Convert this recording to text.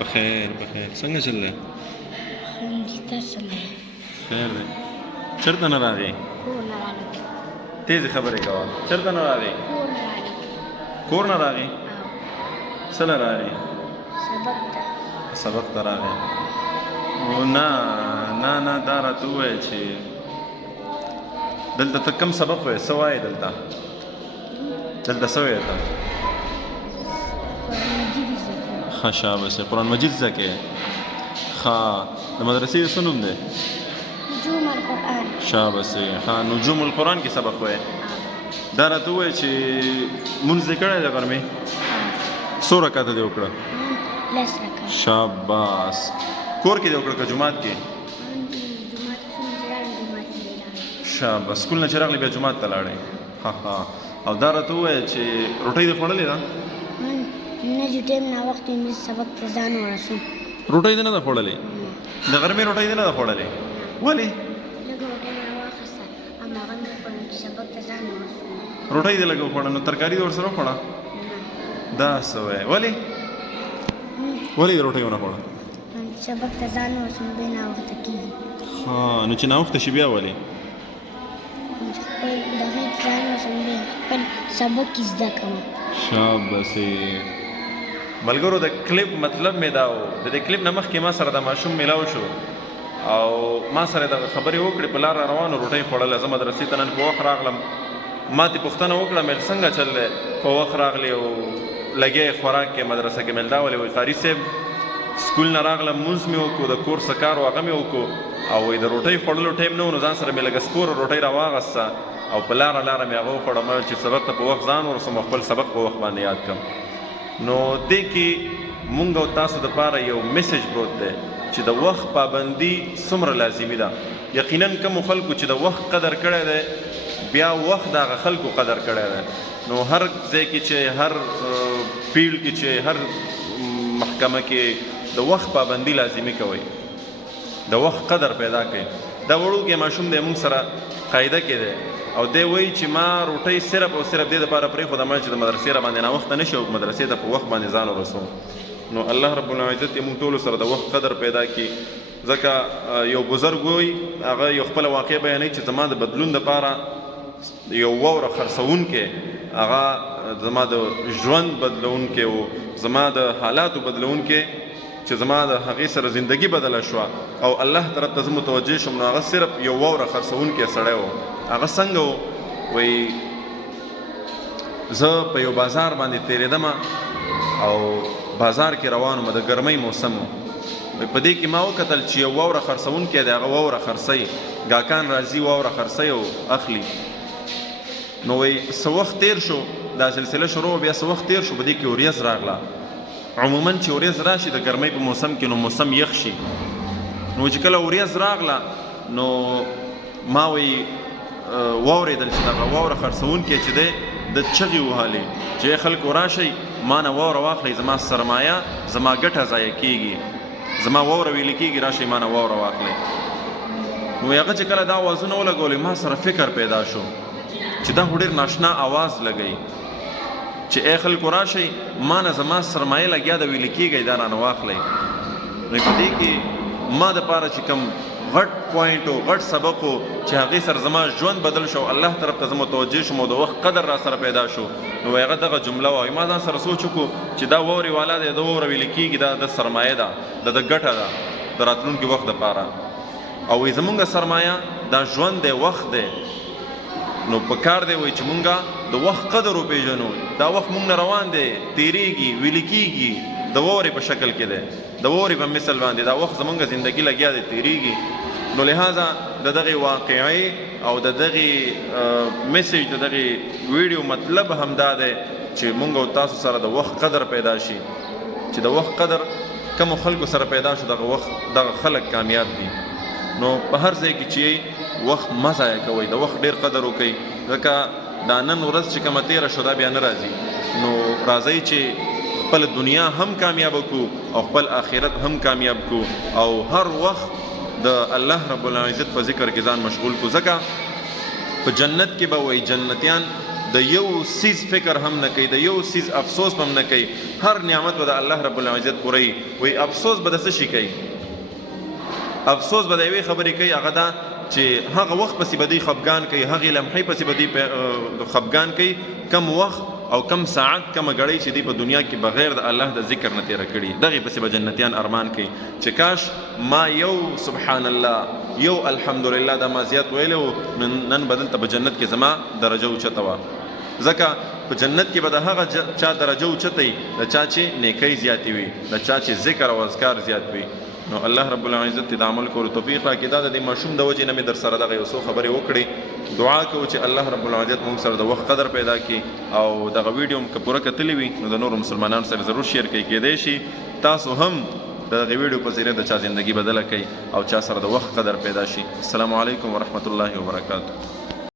بخیر بخیر. څنګه چل دی؟ خیر دی. چېرته نه راغې؟ تیزې خبرې کوه. چېرته نه راغې؟ کور نه راغې؟ څه نه راغې؟ سبق ته راغې. نه دا راته ووایه چې دلته ته کوم سبق وایې؟ څه وایې دلته څه وایې ته؟ ښه شاباس دی. قرآن مجید زده کوې؟ ښه. د مدرسې څه نوم دی؟ نجوم القرآن. شاباس دی. ښه نجوم القرآن کې سبق وایې؟ دا راته ووایه چې مونځ دې کړی دی غرمې؟ څو رکعته دې وکړه؟ 10 رکعته. شاباس. کور کې دې وکړه که جومات کې؟ شاباس. سکول نه چې راغلې بیا جومات ته لاړې؟ ښه. او دا راته ووایه چې روټۍ دې خوړلې ده؟ نه چې ټایم ناوخته مې سبق ته ځان ورسوم. روټۍ دې نه ده خوړلې؟ د غرمې روټۍ دې نه ده خوړلې؟ ولې؟ لږ روټۍ مې واخیسته، هماغه مې وخوړل چې سبق ته ځان ورسوم. روټۍ دې لږ وخوړه، نو ترکاري دې ورسره وخوړه؟ دا څه وایې؟ ولې دې روټۍ ونه خوړه؟ سبق ته ځان ورسوم بیا ناوخته کېږي. ها نو چې ناوخته شي بیا ولې؟ خپل دغې ته ځان ورسوم بیا خپل سبق یې زده کوم. شاباسې. ملګرو د کلیپ مطلب مې دا و، د دې کلیپ نه مخکې ما سره د ماشوم میلاو شو او ما سره د خبرې وکړې، په لار روانو روټۍ خوړله. زه مدرسې ته نن په وخت راغلم، ما دې پوښتنه وکړه مېل څنګه چل دی؟ په وخت راغلې او لګیا یې خوراک کې مدرسه کې. مېل دا ولې وایي قاري صاحب سکول نه راغلم، مونځ مې وکړو، د کور څه کار و هغه مې وکړو او وایي د روټۍ خوړلو ټایم نه و، نو ځان سره مې لږه سپوره روټۍ راواغسته او په لاره مې هغه وخوړه. ما چې سبق ته په وخت ځان ورسوم او خپل سبق په وخت باندې یاد کړم. نو دې کې مونږ او تاسو دپاره یو میسج پروت دی چې د وخت پابندي څومره لازمي ده. یقینا کومو خلکو چې د وخت قدر کړی دی بیا وخت د هغه خلکو قدر کړی دی. نو هر ځای کې چې هر فیلډ کې چې هر محکمه کې د وخت پابندي لازمي کوئ، د وخت قدر پیدا کړئ. دا وړوکی ماشوم دی مونږ سره قاعده کې دی او دی وایي چې ما روټۍ صرف او صرف دې دپاره پرېښوده ما چې د مدرسې را باندې ناوخته نه شي او مدرسې ته په وخت باندې ځان ورسوم. نو الله رب العزت یې مونږ ټولو سره د وخت قدر پیدا کړي. ځکه یو بزرګ وایي، هغه یو خپله واقع بیانوي چې زما د بدلون دپاره یو واوره خرڅوونکی هغه زما د ژوند بدلوونکی و، زما د حالاتو بدلوونکی چې زما د هغې سره زندگی بدله شوه او الله طرف ته زه متوجه شوم. نو هغه صرف یو واوره خرڅوونکی سړی و. هغه څنګه و؟ وایي زه په یو بازار باندې تېرېدم او بازار کې روان وم، د ګرمۍ موسم و. په دې کې ما وکتل چې یو واوره خرڅوونکی دی، هغه واوره خرڅوي، ګاکان راځي واوره خرڅوي او اخلي. نو وایي څه وخت تېر شو، دا سلسله شروع بیا څه وخت تېر شو، په دې کې وریځ راغله. عموما چې وریځ راشي د ګرمۍ په موسم کې نو موسم یخ شي. نو چې کله وریځ راغله نو ما وایي واورېدل چې دغه واوره خرڅوونکی چې دی د چغې وهلې چې خلکو راشئ ما نه واوره واخلئ، زما سرمایه زما ګټه ضایع کېږي، زما واوره ویلې کېږي، راشئ ما نه واوره واخلئ. نو هغه چې کله دا اوازونه ولګولې ما سره فکر پیدا شو چې دا خو ډېر ناشنا اواز لګوي چې ای خلکو راشئ ما نه زما سرمایه لګیا د ویلې کېږئ دا رانه واخلئ. نو په دې کې ما دپاره چې کوم غټ پوینټ و غټ سبق و چې هغې سره زما ژوند بدل شو، الله طرف ته زه متوجه شوم او د وخت قدر را سره پیدا شو. نو هغه دغه جمله وایي. ما ځان سره سوچ وکړو چې دا واورې والا دی، د واوره ویلې کېږي، دا د سرمایه ده، د ګټه ده د راتلونکي وخت دپاره. او وایي زمونږ سرمایه دا ژوند دی، وخت دی. نو په کار دی وایي چې مونږ د وخت قدر وپېژنو. دا وخت مونږ نه روان دی، تېرېږي، ویلې کېږي، د واورې په شکل کې دی، د واورې په مثل باندې دا وخت زمونږ زندګي لګیا دی، تېرېږي. نو لہذا د دغې واقعي او د دغې میسیج د دغې ویډیو مطلب همدا دی چې مونږ او تاسو سره د وخت قدر پیدا شي. چې د وخت قدر کومو خلکو سره پیدا شو دغه خلک کامیاب دي. نو په هر ځای کې چې وخت مه ضایع کوئ، د وخت ډېر قدر وکئ. ځکه دا نن ورځ چې کومه تېره شو دا بیا نه راځي. نو راځئ چې خپل دنیا هم کامیاب کړو او خپل آخرت هم کامیاب کړو او هر وخت د الله رب العزت په ذکر کې ځان مشغول کړو. ځکه په جنت کې به وایي جنتیان د یو سیز فکر هم نه کوي، د یو سیز افسوس هم نه کوي، هر نعمت به د الله رب العزت پوروي. وایي افسوس به د څه شي کوي؟ افسوس به د یوې خبرې کوي، هغه دا چې هغه وخت پسې به دوی خفګان کوي، هغې لمحې پسې به دوی خفګان کوي، کم وخت او کم ساعت کمه ګړۍ چې دوی په دنیا کې بغیر د الله د ذکر نه تېره کړي. دغې پسې به جنتیان ارمان کوي چې کاش ما یو سبحان الله یو الحمدلله دا ما زیات ویلی و، نن به دلته په جنت کې زما درجه اوچته وه. ځکه په جنت کې به د هغه چا درجه اوچته وي د چا چې نیکۍ زیاتې وي، د چا چې ذکر او اذکار زیات وي. نو الله رب العزت د عمل کولو توفیق راکړي. دا د دې ماشوم د وجې نه مې در سره دغه یو څو خبرې وکړې. دعا کوو چې الله رب العزت موږ سره د وخت قدر پیدا کړي او دغه ویډیو که پوره کتلی وي نو د نورو مسلمانانو سره ضرور شیر کړئ. کیدای شي تاسو هم دغه ویډیو په ذریعه د چا زندگی بدله کړئ او چا سره د وخت قدر پیدا شي. السلام علیکم ورحمت الله وبرکاته.